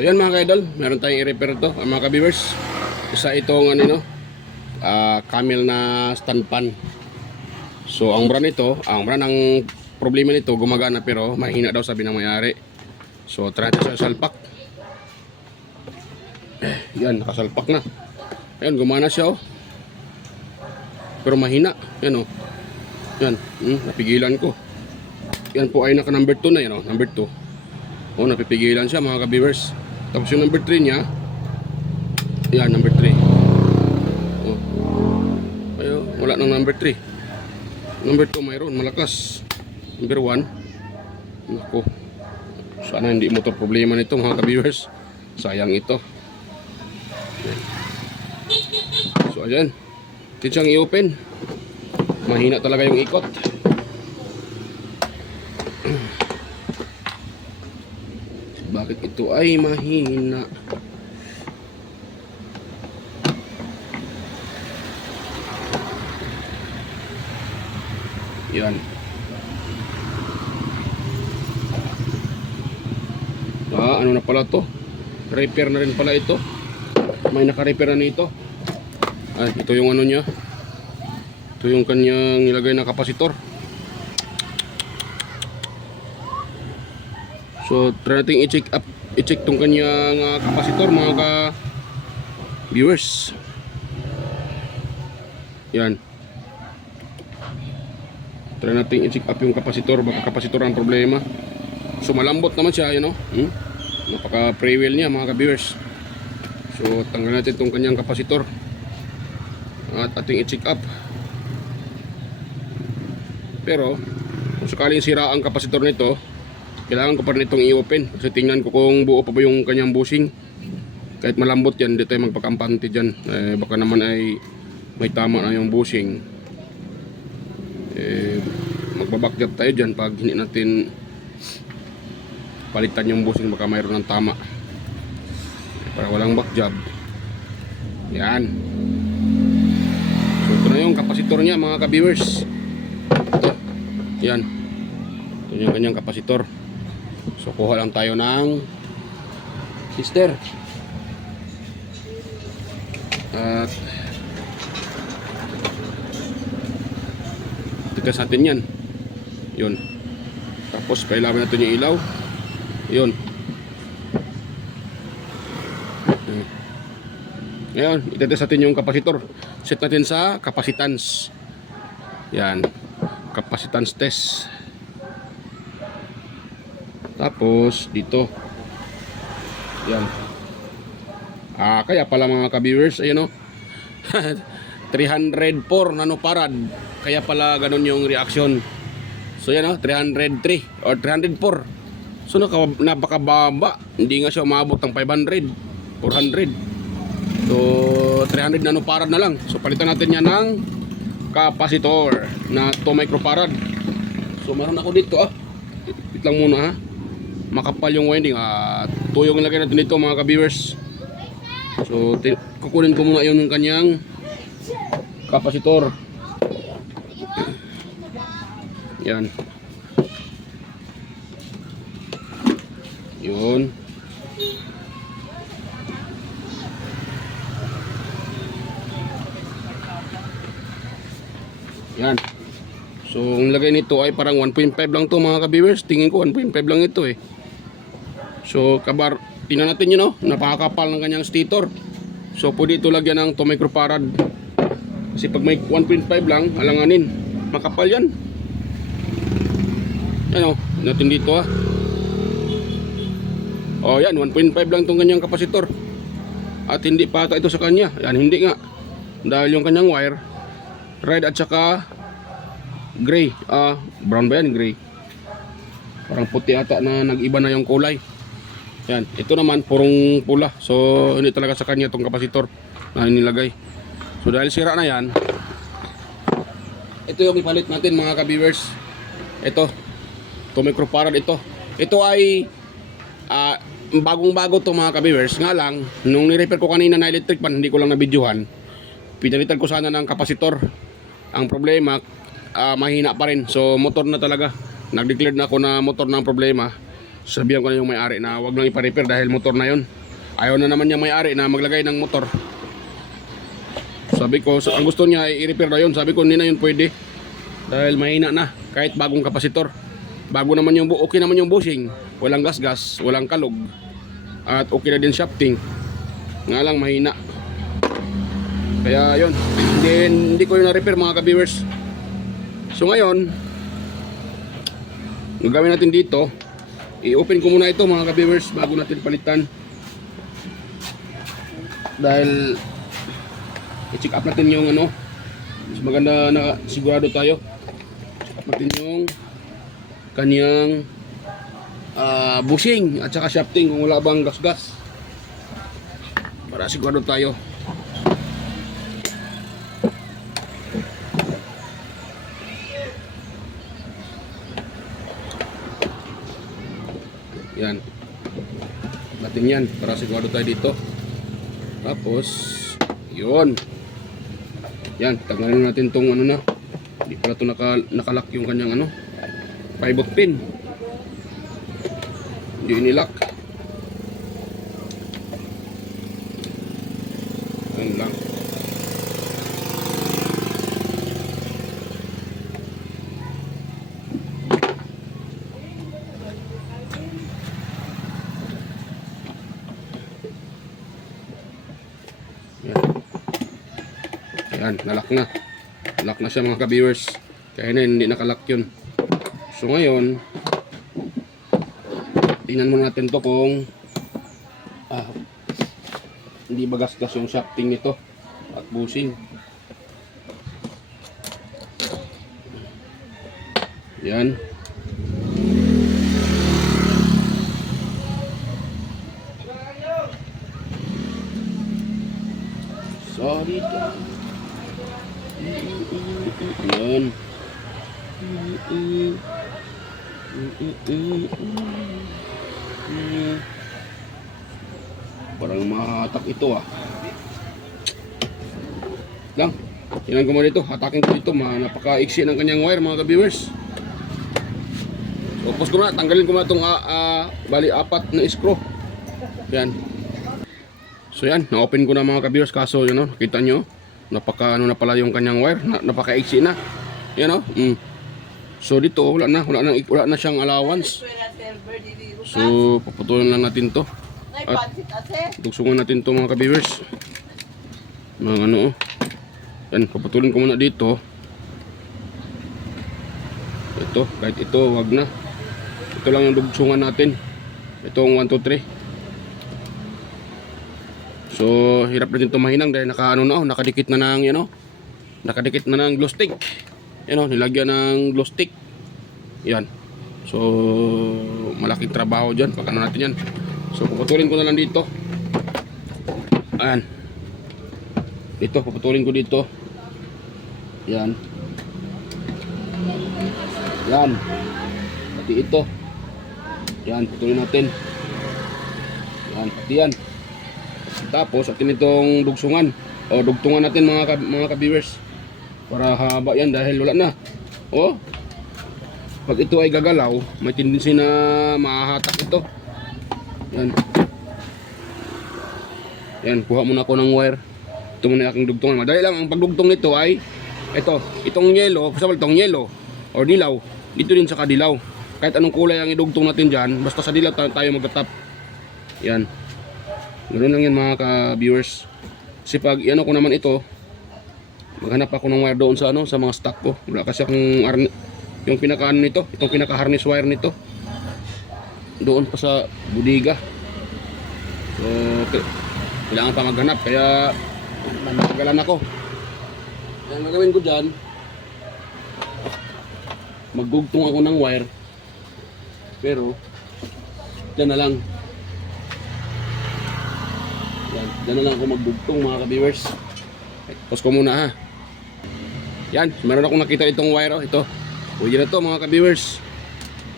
So yan mga ka-idol, meron tayong i-repair to mga ka-viewers. Isa itong Camel na stand pan. So ang brand ng problema nito gumagana pero mahina daw sabi ng may-ari. So try natin sa salpak. Yan, nakasalpak na. Ayun, gumana siya pero mahina. Yan Yan, napigilan ko. Yan po ay naka number 2 na yan number 2. Napipigilan siya mga ka-viewers. Tapos yung number 3 niya, yan number 3. Wala nang number 3. Number 2 mayroon, malakas. Number 1, naku, sana hindi motor problema nito mga ka-viewers. Sayang ito. So ayan, siyang i-open. Mahina talaga yung ikot. Bakit ito ay mahina? Yan. Ano na pala to? Repair na rin pala ito. May naka-repair na nito. Ito yung ano niya. Ito yung kanyang nilagay na kapasitor. So try natin i-check tong kanyang kapasitor mga ka-viewers. Yan. Try natin i-check up yung kapasitor, baka kapasitor ang problema. So malambot naman siya, napaka pre-wheel niya mga ka-viewers. So tanggal natin tong kanyang kapasitor at ating i-check up. Pero kung sakaling sira ang kapasitor nito, kailangan ko pa rin itong i-open kasi tingnan ko kung buo pa ba yung kanyang bushing. Kahit malambot yan, hindi tayo magpakampante dyan. Baka naman ay may tama na yung bushing. Magbabackjob tayo dyan pag hindi natin palitan yung bushing, baka mayroon ng tama. Para walang backjob. Yan. So ito na yung kapasitor niya mga ka-viewers. Ito. Yan. Ito yung kanyang kapasitor. So kuha lang tayo ng sister. At tigas natin yan. Yun. Tapos pailawan natin yung ilaw. Yun. Ngayon, itetest natin yung kapasitor. Set natin sa capacitance. Yan. Capacitance test. Tapos dito. Yan. Kaya pala mga ka-viewers, ayan 304 nanofarad. Kaya pala ganun yung reaction. So yan 303 or 304. So napakababa. Hindi nga siya umabot ng 500, 400. So 300 nanofarad na lang. So palitan natin yan ng kapasitor na 2 microfarad. So meron ako dito Wait lang muna makapal yung winding. Tuyong ilagay natin dito mga ka-viewers. So kukunin ko muna yung kanyang kapasitor. Yan. Yun. Yan. So ang lagay nito ay parang 1.5 lang to mga ka-viewers. Tingin ko 1.5 lang ito So tingnan natin yun napakakapal ng kanyang stator. So pwede ito lagyan ng 2 microfarad. Kasi pag may 1.5 lang, alanganin. Makapal yan. Yan natin dito yan 1.5 lang itong kanyang kapasitor. At hindi pa ito sa kanya. Yan, hindi nga. Dahil yung kanyang wire red at saka gray. Brown ba yan? Gray. Parang puti ata na nag-iba na yung kulay. Yan, ito naman purong pula. So hindi talaga sa kanya itong kapasitor na inilagay. So dahil sira na yan, ito yung ipalit natin mga ka-viewers. Ito 2 microfarad ito. Ito ay bagong-bago to mga ka-viewers. Nga lang, nung ni-repair ko kanina na electric pan, hindi ko lang na-videohan. Pinalitan ko sana ng kapasitor. Ang problema, mahina pa rin. So motor na talaga. Nag-declare na ako na motor na ang problema. Sabihan ko na yung may-ari na wag lang ipa-repair dahil motor na yon. Ayaw na naman yung may-ari na maglagay ng motor. Sabi ko, ang gusto niya ay i-repair na yun. Sabi ko, hindi na yun pwede. Dahil mahina na, kahit bagong kapasitor. Bago naman yung, okay naman yung bushing. Walang gas-gas, walang kalog. At okay na din shafting. Nga lang, mahina. Kaya yun, hindi ko yun na-repair mga ka-viewers. So ngayon, gagawin natin dito, i-open ko muna ito mga ka-viewers bago natin palitan. Dahil i-check up natin yung ano, mas maganda na sigurado tayo. Check up natin yung kanyang bushing at saka shafting kung wala bang gas-gas. Para sigurado tayo. Yan. Natin yan para sigurado tayo dito. Tapos yun. Yan, tanggalin natin tong ano na. Hindi pala ito nakalock yung kanyang ano, pivot pin. Hindi inilock. Yan lang. Yan, nalock na. Lock na siya mga ka-viewers. Kaya na hindi nakalock yun. So ngayon, tingnan muna natin to kung hindi ba gas-gas yung shafting nito at bushing. Yan. Sorry. Yan. Parang mahatak ito lang. Tingnan ko mo dito. Hatakin ko dito. Napaka-iksi ng kanyang wire mga ka-viewers. Tapos ko na. Tanggalin ko na itong bali 4 na screw. Yan. So yan. Na-open ko na mga ka-viewers. Kaso yun o. Nakita nyo. Napaka ano na pala yung kanyang wire, napaka-iksi na. Yan o. So dito wala na siyang allowance. So paputulin lang natin to. At dugsungan natin to mga ka-viewers. Mga ano yan, paputulin ko muna dito. Ito, kahit ito wag na. Ito lang yung dugsungan natin. Itong 1, 2, 3. So, hirap na din ito mahinang dahil nakadikit na ng, nakadikit na ng glue stick. Nilagyan ng glue stick. Yan. So, malaking trabaho dyan. Pagkano natin yan. So, puputulin ko na lang dito. Ayan. Dito, puputulin ko dito. Yan. Yan. Pati ito. Yan, putulin natin. Yan, pati yan. Tapos atin itong dugsungan o dugtungan natin mga ka-viewers para haba yan dahil wala na. Pag ito ay gagalaw, may tendency na mahahatak ito. Yan. Yan, kuha muna ako ng wire. Ito muna aking dugtungan. Madali lang ang pagdugtong nito ay itong yellow, itong yellow or dilaw, dito din sa kadilaw. Kahit anong kulay ang idugtong natin dyan, basta sa dilaw tayo magtatap. Yan. Ganoon lang yan mga ka-viewers. Kasi pag ko naman ito, maghanap ako ng wire doon sa sa mga stock ko. Wala kasi akong yung pinaka-ano nito, itong pinaka-harness wire nito. Doon pa sa budiga. So, kailangan pa maghanap kaya nanagalan ako. Ang gagawin ko diyan, maggugtong ako ng wire. Pero diyan na lang. Diyan na lang ako magdugtong mga ka-viewers. Pause ko muna ha. Yan, meron akong nakita itong wire ito. Pwede na to mga ka-viewers.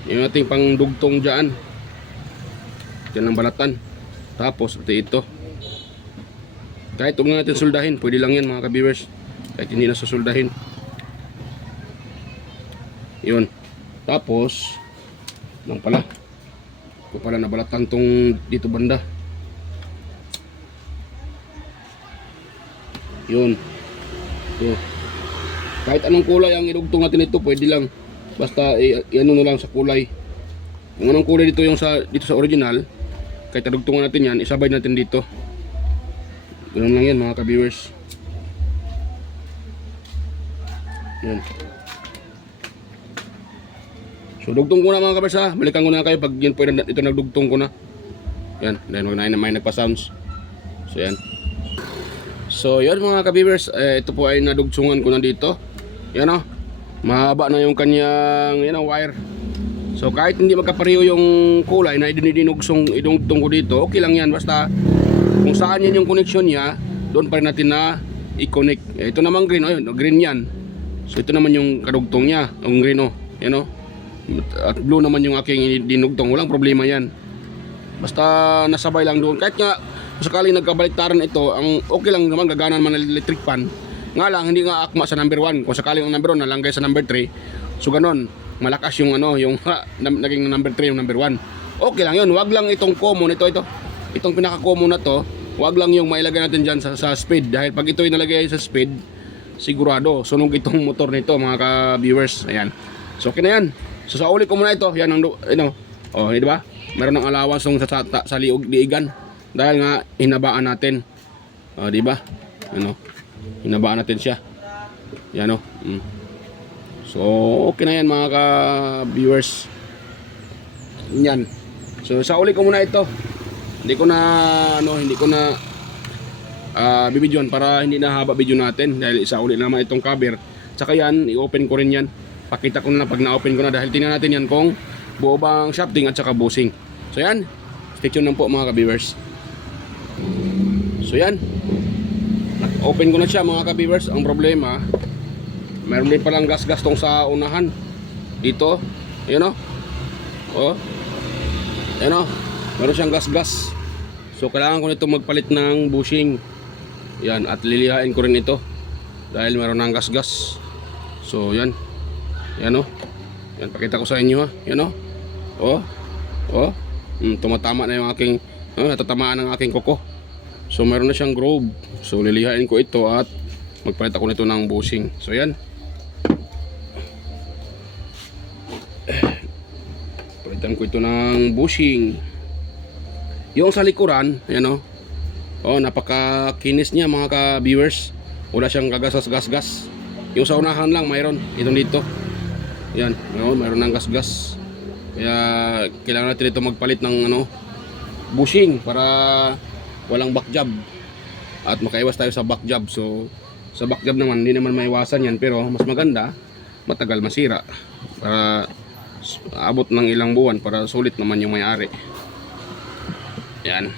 Yung ating pang dugtong dyan. Diyan ang balatan. Tapos pati ito. Kahit huwag na natin suldahin, pwede lang yan mga ka-viewers. Kahit hindi na susuldahin. Yun. Tapos lang pala. Ko pala nabalatan tong dito banda. Yun. So, kahit anong kulay ang idugtong natin ito, pwede lang. Basta ano na lang sa kulay. Kung anong kulay dito yung dito sa original, kahit idugtungan natin yan, isabay natin dito. Ganun lang yan mga ka-viewers. Yan. So dugtong ko na mga ka-viewers ha. Balikan ko na kayo pag yan pwede ito nagdugtong ko na. Yan, dahil may nagpa-sounds. So yan. So yun mga ka-viewers, ito po ay nadugtungan ko na dito. Yan o. Mahaba na yung kanyang wire. So kahit hindi magkapareho yung kulay na idinugtong ko dito, okay lang yan. Basta kung saan yan yung connection niya, doon pa rin natin na i-connect. Ito naman green, green yan. So ito naman yung kadugtong niya, yung green o. Yan o. At blue naman yung aking dinugtong. Walang problema yan. Basta nasabay lang doon. Kahit nga sakaling nagkabaliktaran ito, ang okay lang naman, gagana naman ng electric fan. Nga lang, hindi nga akma sa number 1. Kung sakaling ang number 1 nalanggay sa number 3, so ganon, malakas yung naging number 3 yung number 1. Okay lang yun. Wag lang itong common, itong pinaka-common na to, wag lang yung mailagay natin dyan sa speed. Dahil pag ito inalagay sa speed, sigurado, sunog itong motor nito mga ka-viewers. Ayan. So okay na yan. So sa ulit ko muna ito, yan ang, di ba? Meron ng allowance sa liigan. Dahil nga hinabaan natin. Di ba? Hinabaan natin siya. Yan So okay na yan mga ka-viewers. Yan. So sa uli ko muna ito. Hindi ko na bibidyoan para hindi na haba video natin dahil isa uli naman itong cover. Tsaka yan, i-open ko rin yan. Pakita ko na pag na-open ko na dahil tingnan natin yan kung buo bang shafting at saka bushing. So yan. Stay tuned lang po mga ka-viewers. So yan, open ko na siya mga ka-viewers. Ang problema, meron din palang gas-gas tong sa unahan dito. Ayan meron siyang gas-gas. So kailangan ko nito magpalit ng bushing. Yan, at lilihain ko rin ito dahil meron ng gas-gas. So yan. Yan, pakita ko sa inyo ha. Yan tumatama na yung aking natatamaan ng aking kuko. So meron na siyang groove. So lilihain ko ito at magpalit ako nito ng bushing. So yan. Palitan ko ito ng bushing. Yung sa likuran, ayan napakakinis niya mga ka-viewers. Wala siyang gagasas-gasgas. Yung sa unahan lang mayroon. Itong dito. Yan, mayroon ng gasgas. Kaya kailangan natin ito magpalit ng bushing para walang back job at makaiwas tayo sa back job. So sa back job naman hindi naman maiwasan yan, pero mas maganda matagal masira para abot ng ilang buwan para sulit naman yung may-ari. Yan.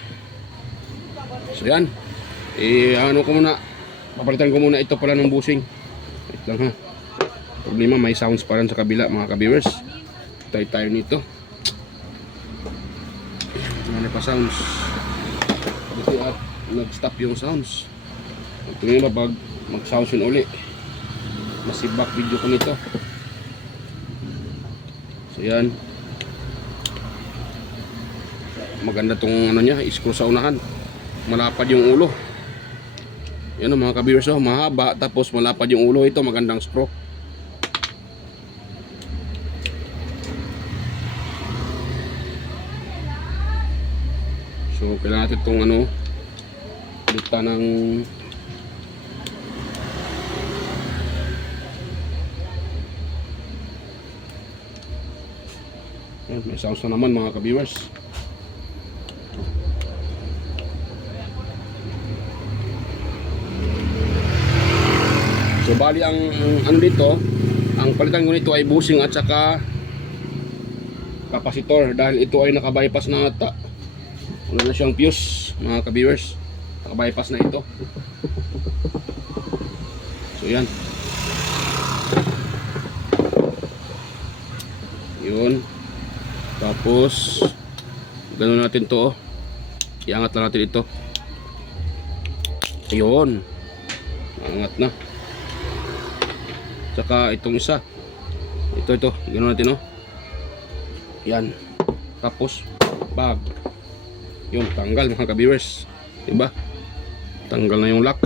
So yan, papalitan ko muna ito pala ng bushing. Wait lang ha, problema may sounds pa rin sa kabila mga ka-viewers. Tayo nito, ano pa sounds at nag-stop yung sounds. Tingnan ba pag mag-sounds yun uli, masibak video ko nito. So yan, maganda tong niya, screw sa unahan, malapad yung ulo. Yan mga ka-viewers, mahaba tapos malapad yung ulo. Ito magandang screw. So kailangan natin itong dita ng may sounds na naman mga ka-viewers. So bali ang dito, ang palitan ko nito ay bushing at saka kapasitor dahil ito ay naka-bypass na ata. Wala na siyang fuse mga ka-viewers. Naka-bypass na ito. So yan. Yun. Tapos ganoon natin to. Iangat na natin ito. Ayun. Angat na. Saka itong isa. Ito. Ganoon natin Yan. Tapos bag. Yun, tanggal mga ka-viewers. Diba? Tanggal na yung lock.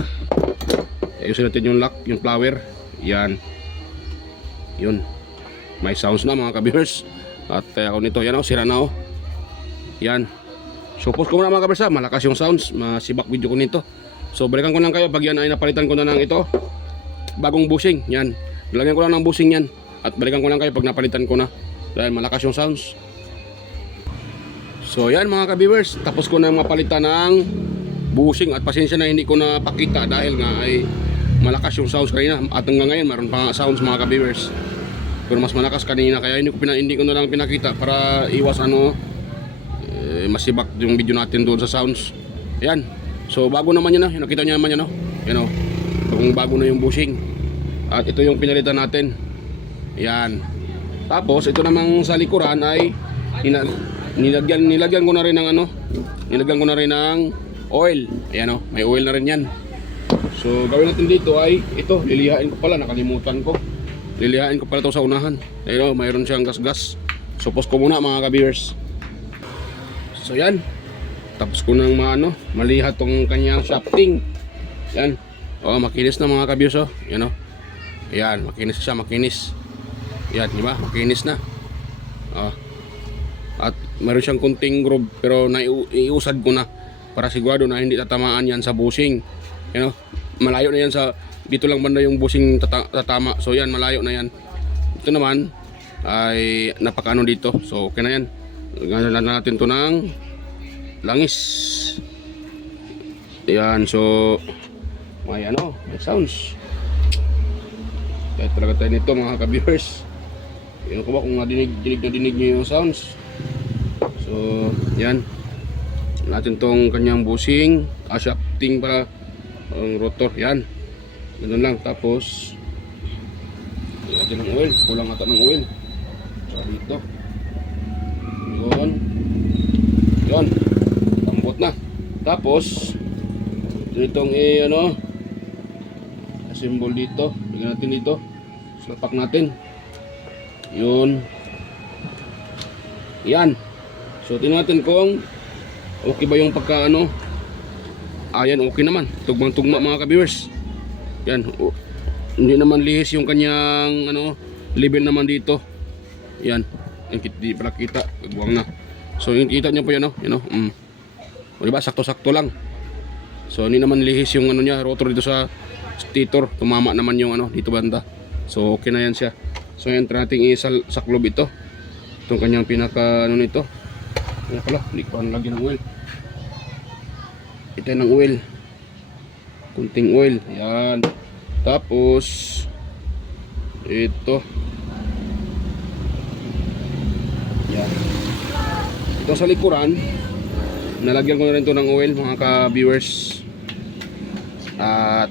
Ayusin natin yung lock, yung flower. Yan. Yun. May sounds na mga ka-viewers. At ako nito, yan o, sira na o. Yan. So post ko muna mga ka-viewers, malakas yung sounds. Masibak video ko nito. So balikan ko lang kayo pag yan ay napalitan ko na ng ito. Bagong bushing. Yan. Lagyan ko lang ng bushing yan. At balikan ko lang kayo pag napalitan ko na. Dahil malakas yung sounds. So yan mga ka-viewers, tapos ko na mapalitan ng bushing. At pasensya na hindi ko napakita dahil nga ay malakas yung sounds kanina. At hanggang ngayon mayroon pa sounds mga ka-viewers. Pero mas malakas kanina kaya hindi ko na lang pinakita para iwas masibak yung video natin doon sa sounds. Yan. So bago naman yan, nakita niyo naman yan, yan bago na yung bushing. At ito yung pinalitan natin. Yan. Tapos ito namang sa likuran ay nilagyan ko na rin ng nilagyan ko na rin ng oil. Ayan may oil na rin yan. So gawin natin dito ay ito, lilihain ko pala, nakalimutan ko. Lilihain ko pala ito sa unahan. Ayun, mayroon siyang gas-gas. So post ko muna mga ka-viewers. So yan. Tapos ko nang malihat tong kanyang shafting. Yan. Makinis na mga ka-viewers Yan Ayan, makinis siya, makinis. Yan, di ba? Makinis na. At meron siyang kunting groove pero naiusad ko na para sigurado na hindi tatamaan yan sa bushing. Malayo na yan sa dito lang banda yung bushing tatama. So yan, malayo na yan. Ito naman ay napakaano dito. So okay na yan. Ganahan natin to ng langis. Yan, so may may sounds. Kaya talaga tayo nito mga ka-viewers. Yan ko ba kung dinig nyo yung sounds. So yan natin tong kanyang bushing, shafting para ang rotor. Yan, ganun lang. Tapos natin ng oil, kulang ata ng oil dito. Yun, tambot na. Tapos itong symbol dito, bigyan natin dito, slapak natin. Yun. Yan. So tingnan natin kung okay ba yung pagka Ayan, okay naman. Tugmang-tugma mga ka-viewers. Yan. Hindi naman lihis yung kanyang level naman dito. Yan. Hindi pala kita. Buwang na. So kita nyo po yan diba? Sakto-sakto lang. So hindi naman lihis yung niya, rotor dito sa stator. Tumama naman yung dito banda. So okay na yan siya. So yan, try natin isaklob ito. Itong kanyang pinaka nito. Ayan pala, hindi ko lagyan ng oil. Ito ng oil. Kunting oil. Yan. Tapos ito. Yan. Ito sa likuran, nalagyan ko na rin ito ng oil mga ka-viewers. At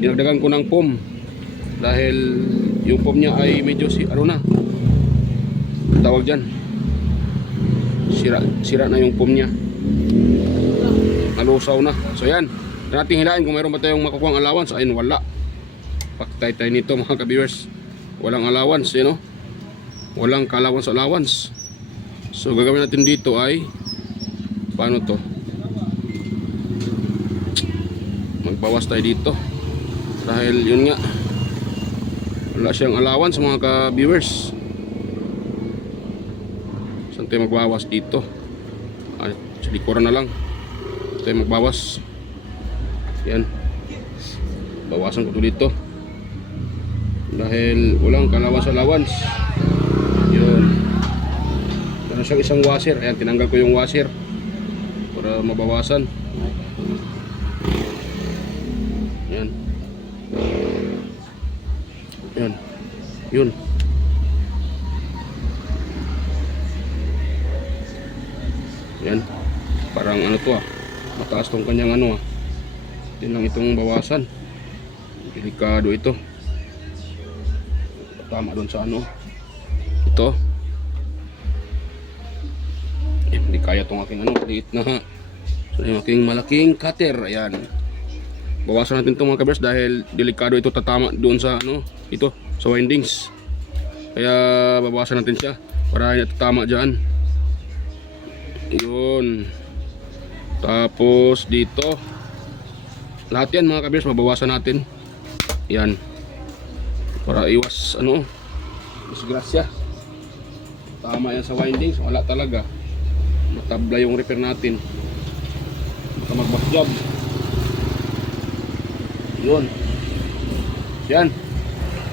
dinagdagan ko ng foam dahil yung foam niya ay medyo tawag dyan, sira na yung foam niya, nalusaw na. So yan, natin hilain kung mayroon ba tayong makukuha allowance. Ayun, wala. Paktay tayo nito mga ka-viewers, walang allowance walang ka-allowance. So gagawin natin dito ay paano to, magbawas tayo dito dahil yun nga, wala siyang allowance mga ka-viewers. Saan tayo magbawas dito? Sa likuran na lang tayo magbawas. Yan, bawasan ko to dito dahil walang allowance. Yun, meron siyang isang washer. Ayan, tinanggal ko yung washer para mabawasan. Yan. Yan. Yun. Yan. Parang to mataas tong kanyang Din lang itong bawasan. Delikado ito. Tama doon sa ito. Hindi kaya tong aking liit na so yung aking malaking cutter. Ayan, bawasan natin itong mga kabers dahil delikado ito, tatama doon sa ito sa windings. Kaya babawasan natin siya para hindi tatama dyan. Yun. Tapos dito. Lahat yan mga ka-bears, mabawasan natin. Yan. Para iwas disgrasya. Tama yan sa windings. Wala talaga. Matabla yung repair natin. Baka mag-back job. Yun. Yan.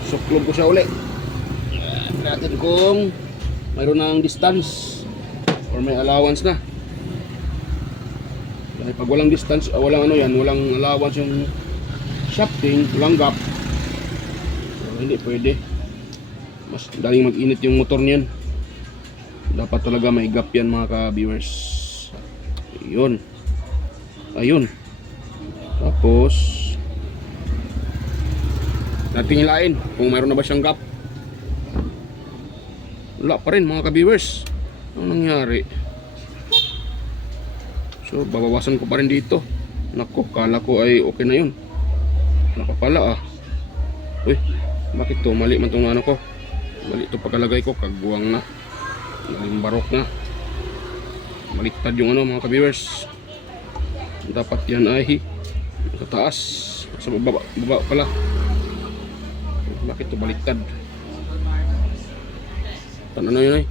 Suklog ko siya uli. Natin kung mayroon ng distance or may allowance na. Dahil pag walang distance, walang walang allowance yung shafting, walang gap, so, hindi pwede. Mas daling mag-init yung motor niyan. Dapat talaga may gap yan mga ka-viewers. Ayun. Ayun. Tapos natin hilain kung mayroon na ba siyang gap. Wala pa rin mga ka-viewers. Anong nangyari? So babawasan ko pa rin dito. Nako, kala ko ay okay na yun. Wala pa pala Uy, bakit to? Mali man itong ko. Mali ito pagkalagay ko. Kagbuwang na. Naging barok na. Baliktad yung mga ka-viewers. Dapat yan ay sa taas. Sa baba pala. Bakit to baliktad? Ano yun ay?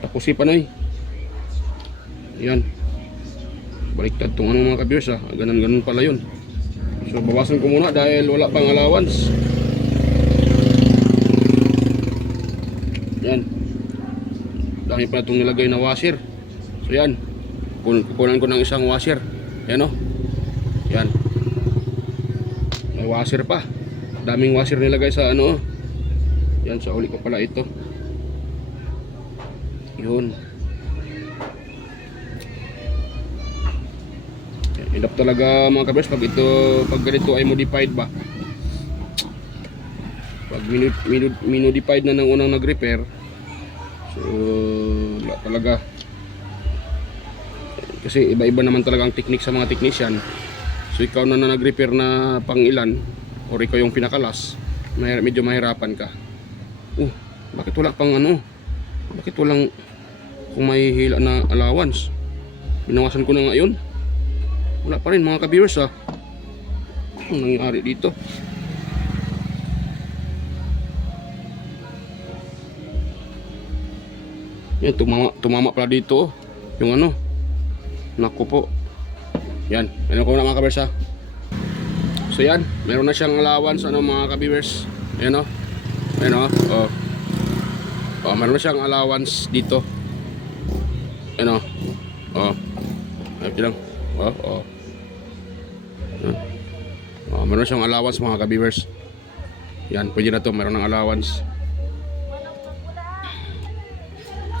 Tapusipan ay. Yan. Baliktad tong mga ka-viewers Ganun pala yun. So bawasan ko muna dahil wala pang allowance. Yan. Dahil pa itong nilagay na washer. So yan. Kukunan ko ng isang washer. Yan Yan. May washer pa. Daming washer nilagay sa Yan, sa uli ko pala ito. Yun. Hirap talaga mga ka-viewers pag ganito ay modified ba. Pag minodified na ng unang nag-repair, so wala talaga. Kasi iba-iba naman talaga ang technique sa mga technician. So ikaw na nag-repair na pang ilan or ikaw yung pinakalas, medyo mahirapan ka. Bakit wala pang bakit walang kung may hila na allowance? Binawasan ko na ngayon. Wala pa rin mga ka-viewers Anong nangyari dito? Yan, tumama pala dito yung Naku po. Yan, meron ko na mga ka-viewers So yan, meron na siyang allowance mga ka-viewers. Ayan Ayan meron na siyang allowance dito. Ayan ayun lang. Meron siyang allowance mga ka-viewers. Yan, pwede na to, meron ng allowance.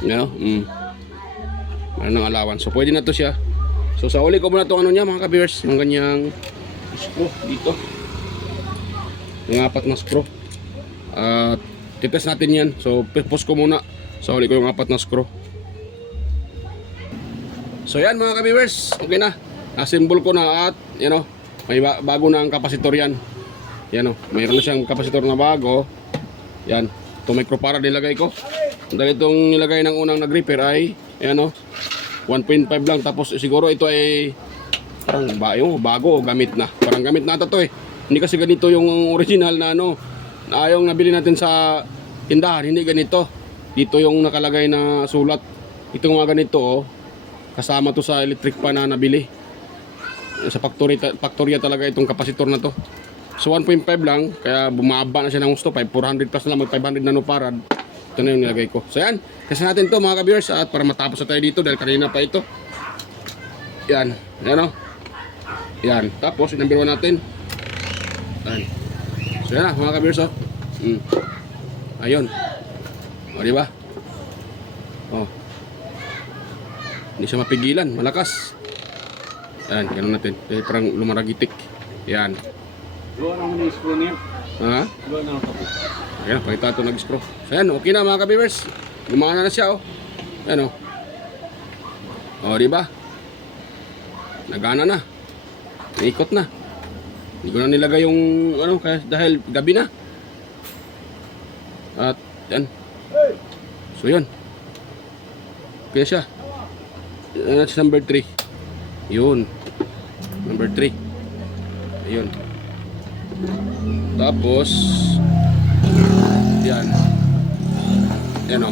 Meron ng allowance. So pwede na to siya. So sa uli ko muna itong niya mga ka-viewers, yung ganyang screw dito. Yung 4 na screw. Titest natin yan. So post ko muna. Sa uli ko yung 4 na screw. So yan mga ka-viewers, okay na. Assemble ko na at may bago na ang kapasitor yan. Yan mayroon na siyang kapasitor na bago. Yan, ito microfarad nilagay ko. Dahil itong nilagay ng unang nag-repair ay 1.5 lang. Tapos siguro ito ay parang bago o gamit na. Parang gamit na ito Hindi kasi ganito yung original na na yung nabili natin sa tindahan. Hindi ganito. Dito yung nakalagay na sulat. Ito nga ganito kasama to sa electric pan na nabili. Sa factory talaga itong kapasitor na to. So 1.5 lang, kaya bumaba na siya ng gusto. 400 plus na lang, mag 500 nanofarad. Ito na yung nilagay ko. So yan, kasi natin to mga ka-viewers at para matapos na tayo dito dahil kanina pa ito. Yan, yan, tapos number 1 natin. Yan. So yan mga ka-viewers Ayun. Diba? Hindi siya mapigilan, malakas. Yan, ganun natin. Dahil parang lumaragitik. Yan. Gawa naman yung screw niya. Gawa naman ako. Ayan, pakita ito nag-screw. So yan, okay na mga ka-viewers. Gumana na siya Ayan diba? Nagana na. Naikot na. Hindi ko na nilagay yung dahil gabi na. At yan. So yun. Okay siya. That's number 3. Yun. Number 3. Ayun. Tapos, yan. Yan o.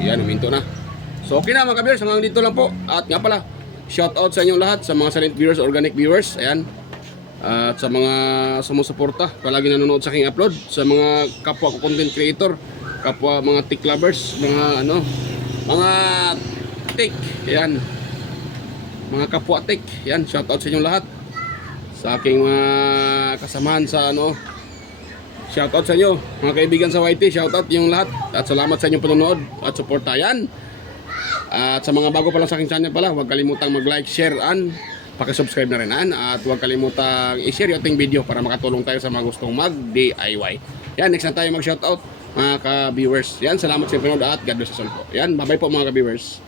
Yan, uminto na. So, okay na mga ka-viewers. Hanggang dito lang po. At nga pala, shout out sa inyong lahat. Sa mga silent viewers, organic viewers. Ayan. At sa mga sumusuporta, palagi nanonood sa aking upload, sa mga kapwa ko content creator, kapwa mga tech lovers, mga mga tech, yan, mga kapwa tech, yan, shout out sa inyong lahat, sa aking mga kasamahan sa shout out sa inyo, mga kaibigan sa YT, shout out yung lahat, at salamat sa inyong panonood at suporta, yan. At sa mga bago pa lang sa aking channel pala, huwag kalimutang mag-like, share, and pakisubscribe na rin at huwag kalimutang i-share yung ating video para makatulong tayo sa mga gustong mag-DIY. Yan, next na tayo mag-shoutout mga ka-viewers. Yan, salamat sa panonood at God bless us all po. Yan, bye-bye po mga ka-viewers.